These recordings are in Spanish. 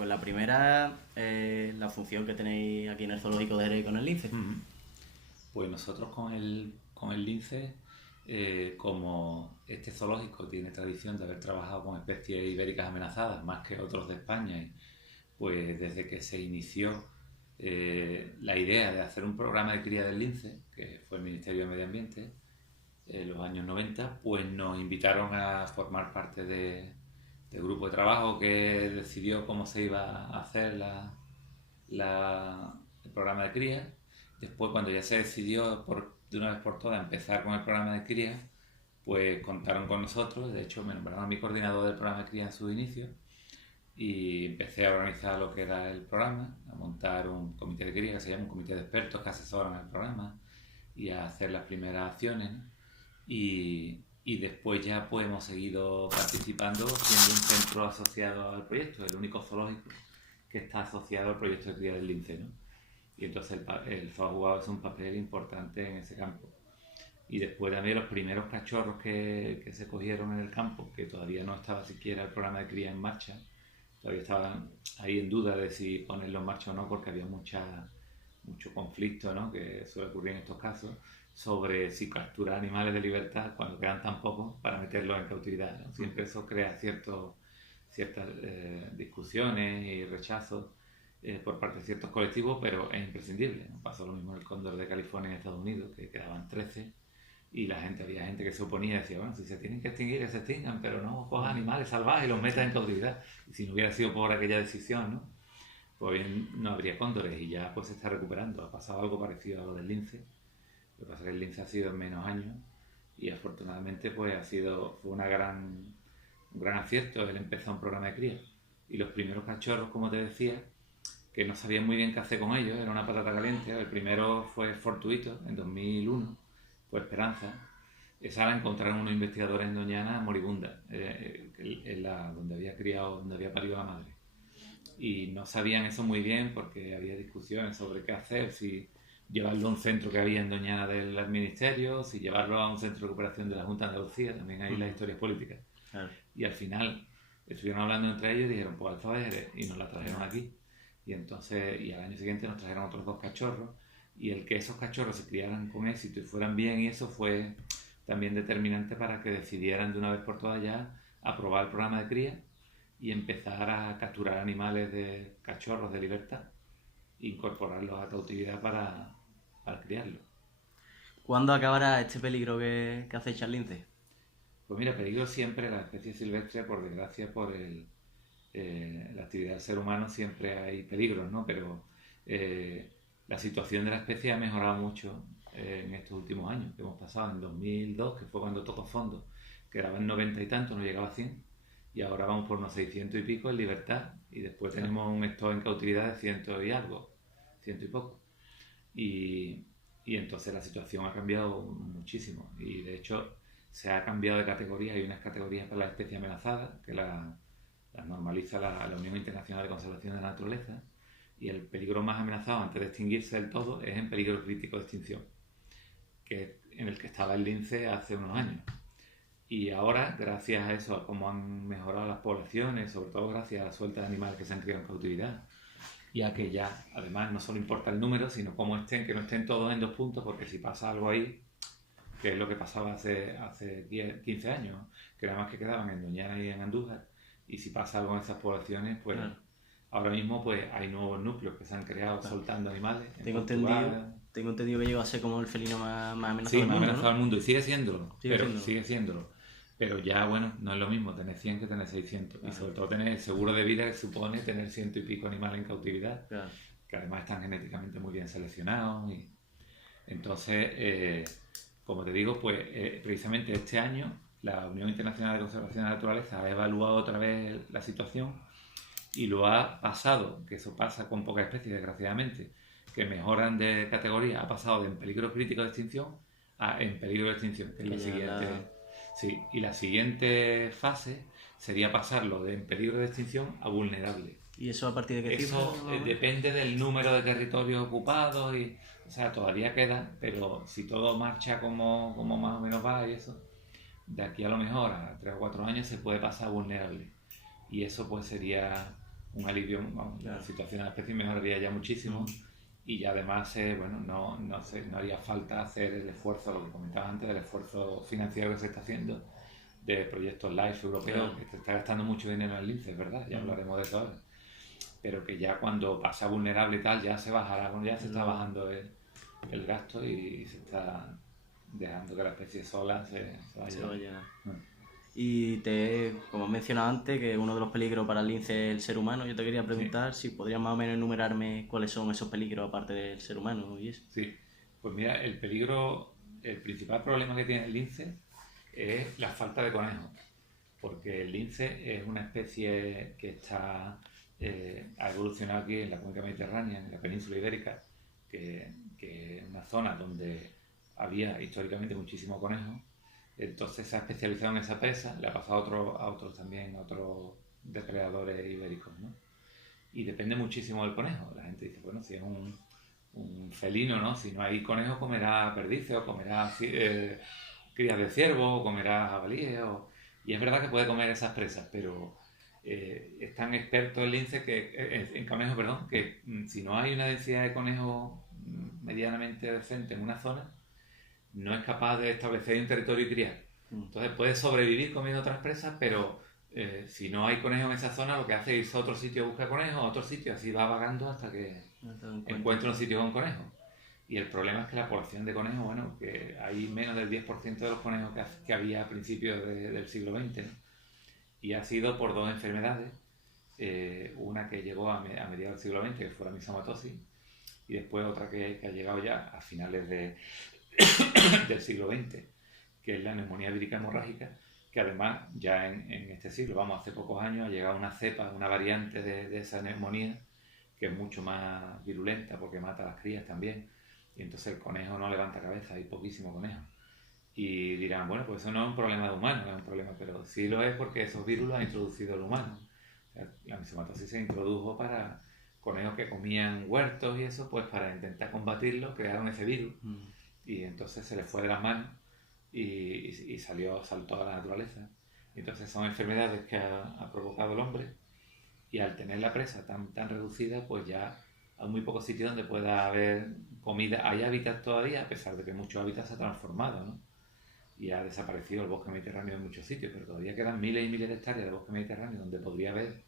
Pues la primera es la función que tenéis aquí en el zoológico de Jerez con el lince. Pues nosotros con el lince, como este zoológico tiene tradición de haber trabajado con especies ibéricas amenazadas más que otros de España, y pues desde que se inició la idea de hacer un programa de cría del lince, que fue el Ministerio de Medio Ambiente, en los años 90, pues nos invitaron a formar parte del grupo de trabajo que decidió cómo se iba a hacer el programa de cría. Después, cuando ya se decidió de una vez por todas empezar con el programa de cría, pues contaron con nosotros. De hecho, me nombraron a mi coordinador del programa de cría en sus inicios y empecé a organizar lo que era el programa, a montar un comité de cría que se llama un comité de expertos que asesoran el programa y a hacer las primeras acciones, ¿no? Y después ya pues hemos seguido participando siendo un centro asociado al proyecto, el único zoológico que está asociado al proyecto de cría del lince, ¿no? Y entonces el zoo ha jugado un papel importante en ese campo. Y después también los primeros cachorros que se cogieron en el campo, que todavía no estaba siquiera el programa de cría en marcha, todavía estaban ahí en duda de si ponerlo en marcha o no, porque había mucho conflicto, ¿no?, que suele ocurrir en estos casos, sobre si capturar animales de libertad cuando quedan tan pocos para meterlos en cautividad, ¿no? Siempre eso crea ciertas discusiones y rechazos por parte de ciertos colectivos, pero es imprescindible, ¿no? Pasó lo mismo en el cóndor de California en Estados Unidos, que quedaban 13 y había gente que se oponía y decía, bueno, si se tienen que extinguir, que se extingan, pero no cojan animales salvajes y los metan en cautividad. Y si no hubiera sido por aquella decisión, ¿no?, pues no habría cóndores, y ya pues se está recuperando. Ha pasado algo parecido a lo del lince. Lo que pasa es que el lince ha sido en menos años y afortunadamente pues fue un gran acierto el empezar un programa de cría. Y los primeros cachorros, como te decía, que no sabían muy bien qué hacer con ellos, era una patata caliente. El primero fue Fortuito, en 2001, fue Esperanza. Esa la encontraron unos investigadores en Doñana moribunda, donde había parido la madre. Y no sabían eso muy bien porque había discusiones sobre qué hacer, si llevarlo a un centro que había en Doñana del Ministerio, si llevarlo a un centro de recuperación de la Junta de Andalucía, también hay las historias políticas. Claro. Y al final estuvieron hablando entre ellos y dijeron, pues Alfa de Jerez, y nos la trajeron aquí. Y entonces, y al año siguiente nos trajeron otros 2 cachorros, y el que esos cachorros se criaran con éxito y fueran bien, y eso fue también determinante para que decidieran de una vez por todas ya aprobar el programa de cría y empezar a capturar animales de cachorros de libertad e incorporarlos a cautividad para criarlos. ¿Cuándo acabará este peligro que acecha el lince? Pues mira, peligro siempre, la especie silvestre, por desgracia, por la actividad del ser humano siempre hay peligros, ¿no? Pero la situación de la especie ha mejorado mucho en estos últimos años que hemos pasado. En 2002, que fue cuando tocó fondo, quedaban 90 y tanto, no llegaba a 100, y ahora vamos por unos 600 y pico en libertad, y después tenemos un stock en cautividad de 100 y algo, 100 y poco. Y entonces la situación ha cambiado muchísimo, y de hecho se ha cambiado de categoría. Hay unas categorías para las especies amenazadas que las normaliza la Unión Internacional de Conservación de la Naturaleza, y el peligro más amenazado antes de extinguirse del todo es en peligro crítico de extinción, que es en el que estaba el lince hace unos años. Y ahora, gracias a eso, a cómo han mejorado las poblaciones, sobre todo gracias a la suelta de animales que se han criado en cautividad, y a que ya, además, no solo importa el número, sino cómo estén, que no estén todos en 2 puntos, porque si pasa algo ahí, que es lo que pasaba hace 15 años, que nada más que quedaban en Doñana y en Andújar, y si pasa algo en esas poblaciones, pues ahora mismo pues hay nuevos núcleos que se han creado soltando animales. Tengo entendido que llegó a ser como el felino más amenazado del mundo. Sí, más amenazado del mundo, y sigue Sigue siéndolo. Pero ya, bueno, no es lo mismo tener 100 que tener 600. Claro. Y sobre todo tener el seguro de vida, que supone tener 100 y pico animales en cautividad, claro, que además están genéticamente muy bien seleccionados. Y entonces, como te digo, pues precisamente este año la Unión Internacional de Conservación de la Naturaleza ha evaluado otra vez la situación y lo ha pasado, que eso pasa con pocas especies desgraciadamente, que mejoran de categoría, ha pasado de en peligro crítico de extinción a en peligro de extinción, que es la siguiente. Sí, y la siguiente fase sería pasarlo de en peligro de extinción a vulnerable. ¿Y eso a partir de qué cifra? Eso depende del número de territorios ocupados, y, o sea, todavía queda, pero si todo marcha como más o menos va y eso, de aquí a lo mejor a 3 o 4 años se puede pasar a vulnerable. Y eso pues sería un alivio, vamos, Claro. la situación de la especie mejoraría ya muchísimo. Y además, bueno, no haría falta hacer el esfuerzo, lo que comentaba antes, el esfuerzo financiero que se está haciendo de proyectos LIFE europeos, Claro. que se está gastando mucho dinero en lince, ¿verdad? Ya hablaremos de eso ahora. Pero que ya cuando pasa vulnerable y tal, ya se bajará, bueno, ya se está bajando el gasto y se está dejando que la especie sola se Se vaya. vaya. Y como has mencionado antes, que uno de los peligros para el lince es el ser humano, yo te quería preguntar si podrías más o menos enumerarme cuáles son esos peligros aparte del ser humano y eso. Sí, pues mira, el principal problema que tiene el lince es la falta de conejos, porque el lince es una especie que ha evolucionado aquí en la cuenca mediterránea, en la península ibérica, que es una zona donde había históricamente muchísimo conejo. Entonces se ha especializado en esa presa, le ha pasado a otros también, a otros depredadores ibéricos, ¿no? Y depende muchísimo del conejo. La gente dice, bueno, si es un felino, ¿no? Si no hay conejo, comerá perdices o comerá crías de ciervo o comerá jabalíes. Y es verdad que puede comer esas presas, pero es tan experto el lince en conejos, perdón, que si no hay una densidad de conejos medianamente decente en una zona, no es capaz de establecer un territorio y criar. Entonces puede sobrevivir comiendo otras presas, pero si no hay conejos en esa zona, lo que hace es irse a otro sitio a buscar conejos, a otro sitio, así va vagando hasta que encuentra un sitio con conejos. Y el problema es que la población de conejos, bueno, que hay menos del 10% de los conejos que había a principios del siglo XX, ¿no? Y ha sido por dos enfermedades, una que llegó a mediados del siglo XX, que fue la misomatosis, y después otra que ha llegado ya a finales del siglo XX, que es la neumonía vírica hemorrágica, que además ya en este siglo, vamos, hace pocos años, ha llegado una cepa, una variante de esa neumonía, que es mucho más virulenta porque mata a las crías también, y entonces el conejo no levanta cabeza, hay poquísimo conejo. Y dirán, bueno, pues eso no es un problema de humano, no es un problema, pero sí lo es porque esos virus los ha introducido el humano. O sea, la misomatosis se introdujo para conejos que comían huertos y eso, pues para intentar combatirlo, crearon ese virus, y entonces se les fue de las manos y saltó a la naturaleza. Y entonces son enfermedades que ha provocado el hombre, y al tener la presa tan reducida, pues ya hay muy pocos sitios donde pueda haber comida. Hay hábitats todavía, a pesar de que muchos hábitats se han transformado, ¿no? Y ha desaparecido el bosque mediterráneo en muchos sitios, pero todavía quedan miles y miles de hectáreas de bosque mediterráneo donde podría haber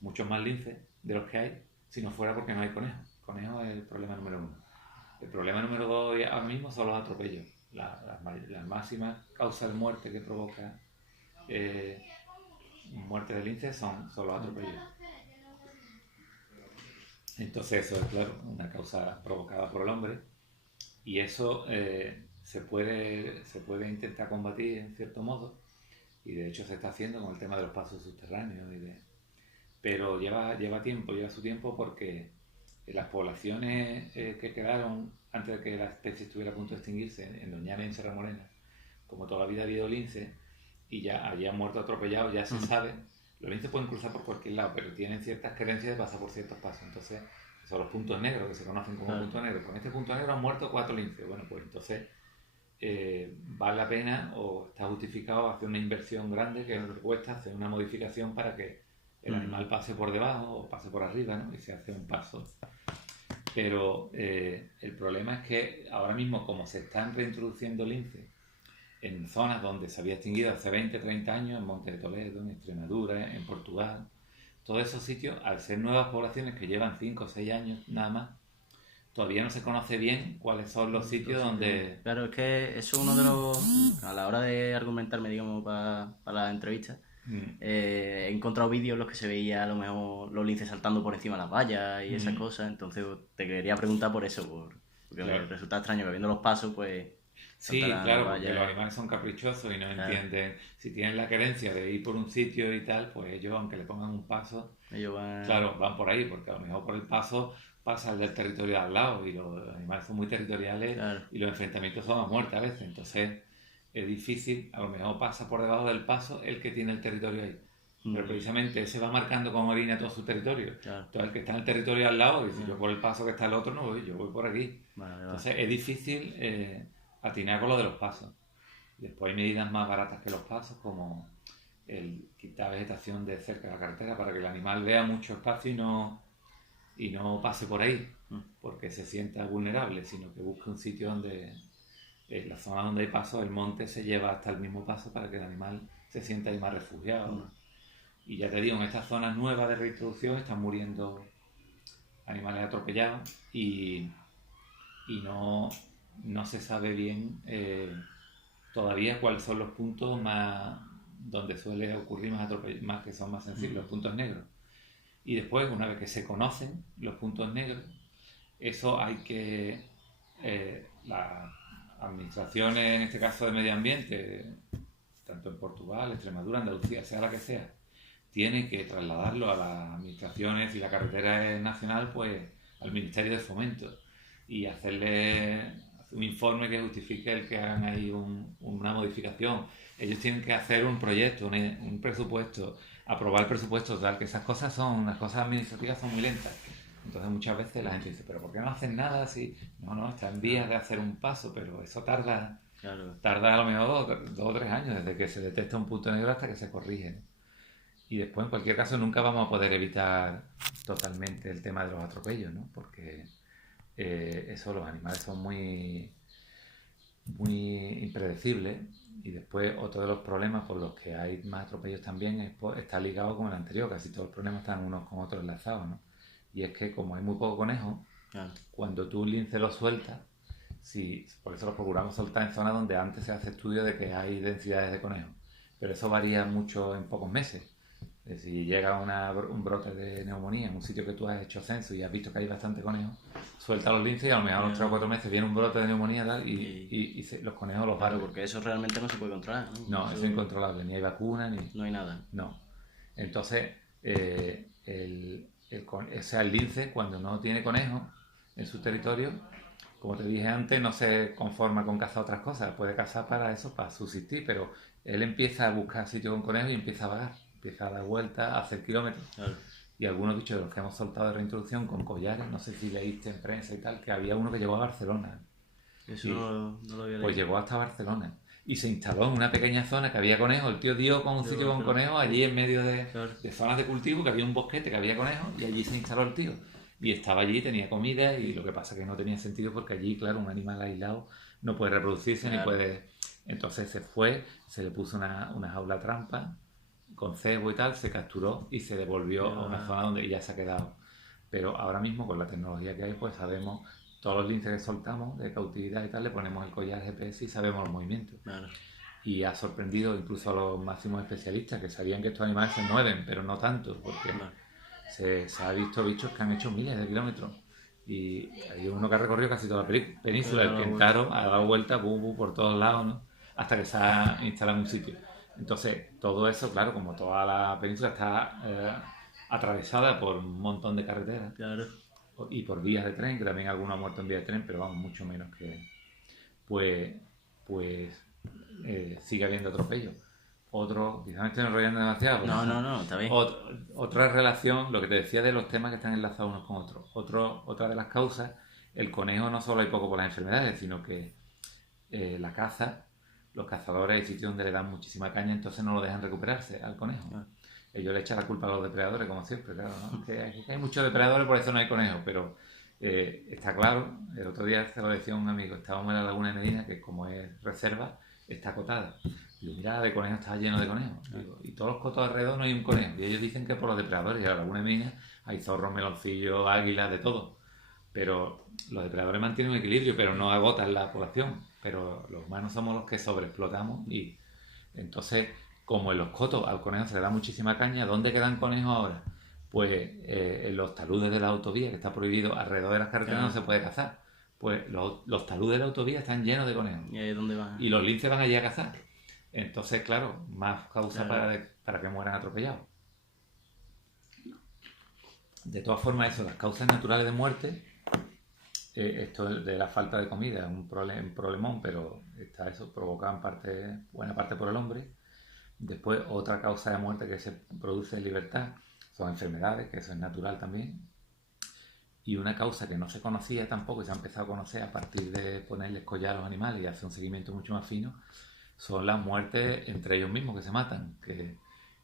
muchos más linces de los que hay, si no fuera porque no hay conejos. Conejos es el problema número uno. El problema número dos ahora mismo son los atropellos. Las máximas causas de muerte que provoca muerte de lince son los atropellos. Entonces eso es, claro, una causa provocada por el hombre, y eso se puede intentar combatir en cierto modo, y de hecho se está haciendo con el tema de los pasos subterráneos, pero lleva su tiempo, porque las poblaciones que quedaron antes de que la especie estuviera a punto de extinguirse en Doñana y en Sierra Morena, como toda la vida ha habido lince y ya allí han muerto atropellados, ya se sabe. Los linces pueden cruzar por cualquier lado, pero tienen ciertas creencias de pasar por ciertos pasos. Entonces, son los puntos negros, que se conocen como puntos negros. Con este punto negro han muerto 4 linces. Bueno, pues entonces vale la pena o está justificado hacer una inversión grande que cuesta hacer una modificación para que el animal pase por debajo o pase por arriba, ¿no? Y se hace un paso. Pero el problema es que ahora mismo, como se están reintroduciendo linces en zonas donde se había extinguido hace 20, 30 años, en Monte de Toledo, en Extremadura, en Portugal, todos esos sitios, al ser nuevas poblaciones que llevan 5 o 6 años nada más, todavía no se conoce bien cuáles son los sitios donde... Claro, es que eso es uno de los... A la hora de argumentarme, digamos, para la entrevista, he encontrado vídeos en los que se veía a lo mejor los linces saltando por encima de las vallas y esas cosas, entonces te quería preguntar por eso, porque me resulta extraño que viendo los pasos, pues... Sí, claro, porque los animales son caprichosos y no entienden. Si tienen la querencia de ir por un sitio y tal, pues ellos, aunque le pongan un paso, claro, van por ahí, porque a lo mejor por el paso pasa el del territorio de al lado, y los animales son muy territoriales, y los enfrentamientos son a muerte a veces. Entonces es difícil, a lo mejor pasa por debajo del paso el que tiene el territorio ahí. Pero precisamente ese va marcando con orina todo su territorio. Entonces el que está en el territorio al lado dice, yo por el paso que está el otro no voy, yo voy por aquí. Entonces es difícil atinar con lo de los pasos. Después hay medidas más baratas que los pasos, como el quitar vegetación de cerca de la carretera para que el animal vea mucho espacio y no pase por ahí porque se sienta vulnerable, sino que busque un sitio donde, en la zona donde hay paso, el monte se lleva hasta el mismo paso para que el animal se sienta ahí más refugiado. Y ya te digo, en estas zonas nuevas de reintroducción están muriendo animales atropellados y no se sabe bien todavía cuáles son los puntos más donde suele ocurrir más que son más sensibles, los puntos negros. Y después, una vez que se conocen los puntos negros, eso hay que las administraciones, en este caso de medio ambiente, tanto en Portugal, Extremadura, Andalucía, sea la que sea, tiene que trasladarlo a las administraciones, y la carretera es nacional, pues al Ministerio de Fomento, y hacerle un informe que justifique el que hagan ahí una modificación. Ellos tienen que hacer un proyecto, un presupuesto, aprobar el presupuesto, tal, que las cosas administrativas son muy lentas. Entonces muchas veces la gente dice, pero ¿por qué no hacen nada así? No, está en vías de hacer un paso, pero eso tarda a lo mejor 2 o 3 años desde que se detecta un punto negro hasta que se corrige, ¿no? Y después, en cualquier caso, nunca vamos a poder evitar totalmente el tema de los atropellos, ¿no? Porque los animales son muy, muy impredecibles, y después otro de los problemas por los que hay más atropellos también está ligado con el anterior. Casi todos los problemas están unos con otros enlazados, ¿no? Y es que como hay muy poco conejo, cuando tú un lince lo sueltas, por eso lo procuramos soltar en zonas donde antes se hace estudio de que hay densidades de conejo, pero eso varía mucho en pocos meses. Si llega un brote de neumonía en un sitio que tú has hecho censo y has visto que hay bastante conejo, suelta los linces y a lo mejor a los 3 o 4 meses viene un brote de neumonía y los conejos los van. Claro, porque eso realmente no se puede controlar, ¿no? No, eso es incontrolable, ni hay vacuna, ni... No hay nada. No. Entonces, el lince, cuando no tiene conejo en su territorio, como te dije antes, no se conforma con cazar otras cosas, puede cazar para eso, para subsistir, pero él empieza a buscar sitio con conejo y empieza a vagar. Empieza a dar vueltas, a hacer kilómetros. Claro. Y algunos bichos de los que hemos soltado de reintroducción con collares, no sé si leíste en prensa y tal, que había uno que llegó a Barcelona. Eso no lo había leído. Pues llegó hasta Barcelona y se instaló en una pequeña zona que había conejos. El tío dio con un sitio con conejos allí en medio de zonas de cultivo, que había un bosquete que había conejos, y allí se instaló el tío. Y estaba allí, tenía comida, y lo que pasa es que no tenía sentido porque allí, claro, un animal aislado no puede reproducirse ni puede... Entonces se fue, se le puso una jaula trampa con cebo y tal, se capturó y se devolvió a una zona donde ya se ha quedado. Pero ahora mismo, con la tecnología que hay, pues sabemos todos los linces que soltamos de cautividad y tal, le ponemos el collar GPS y sabemos los movimientos. Claro. Y ha sorprendido incluso a los máximos especialistas, que sabían que estos animales se mueven, pero no tanto, porque se ha visto bichos que han hecho miles de kilómetros. Y hay uno que ha recorrido casi toda la península, el Kentaro, ha dado vueltas por todos lados, ¿no? Hasta que se ha instalado en un sitio. Entonces, todo eso, claro, como toda la península está atravesada por un montón de carreteras. Claro. Y por vías de tren, que también algunos han muerto en vías de tren, pero vamos, mucho menos que... Pues sigue habiendo atropellos. Quizás me estoy enrollando demasiado. No, está bien. Otra relación, lo que te decía de los temas que están enlazados unos con otros. Otra de las causas, el conejo no solo hay poco por las enfermedades, sino que la caza, los cazadores, hay sitios donde le dan muchísima caña, entonces no lo dejan recuperarse al conejo. Ellos le echan la culpa a los depredadores, como siempre, claro, ¿no? Que hay muchos depredadores, por eso no hay conejos, pero está claro. El otro día se lo decía un amigo, estábamos en la laguna de Medina, que como es reserva, está acotada. Digo, mira, de conejos está lleno de conejos. Digo, y todos los cotos alrededor no hay un conejo. Y ellos dicen que por los depredadores, y en la laguna de Medina hay zorros, meloncillos, águilas, de todo. Pero los depredadores mantienen un equilibrio, pero no agotan la población. Pero los humanos somos los que sobreexplotamos, y entonces, como en los cotos al conejo se le da muchísima caña, ¿dónde quedan conejos ahora? Pues en los taludes de la autovía, que está prohibido, alrededor de las carreteras no se puede cazar. Pues los taludes de la autovía están llenos de conejos. ¿Y ahí dónde van? Y los linces van allí a cazar. Entonces, claro, más causa para que mueran atropellados. De todas formas, las causas naturales de muerte, esto de la falta de comida es un problemón, pero está eso provocado en buena parte por el hombre. Después, otra causa de muerte que se produce en libertad son enfermedades, que eso es natural también. Y una causa que no se conocía tampoco, y se ha empezado a conocer a partir de ponerles collar a los animales y hacer un seguimiento mucho más fino, son las muertes entre ellos mismos que se matan. Que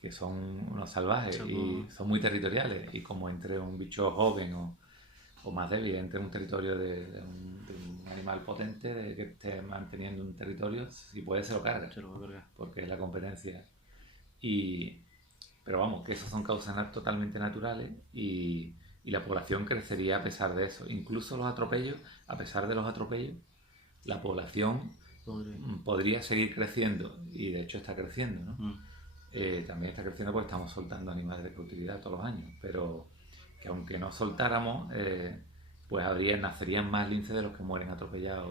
que son unos salvajes Son y muy- son muy territoriales, y como entre un bicho joven o más débil, entre un territorio de un animal potente que esté manteniendo un territorio, si puede se lo carga, Se lo va a cargar. porque es la competencia. Y, pero vamos, que esas son causas totalmente naturales y la población crecería a pesar de eso. Incluso los atropellos, a pesar de los atropellos, la población podría seguir creciendo, y de hecho está creciendo, ¿no? También está creciendo porque estamos soltando animales de cautividad todos los años, pero que aunque no soltáramos, pues nacerían más linces de los que mueren atropellados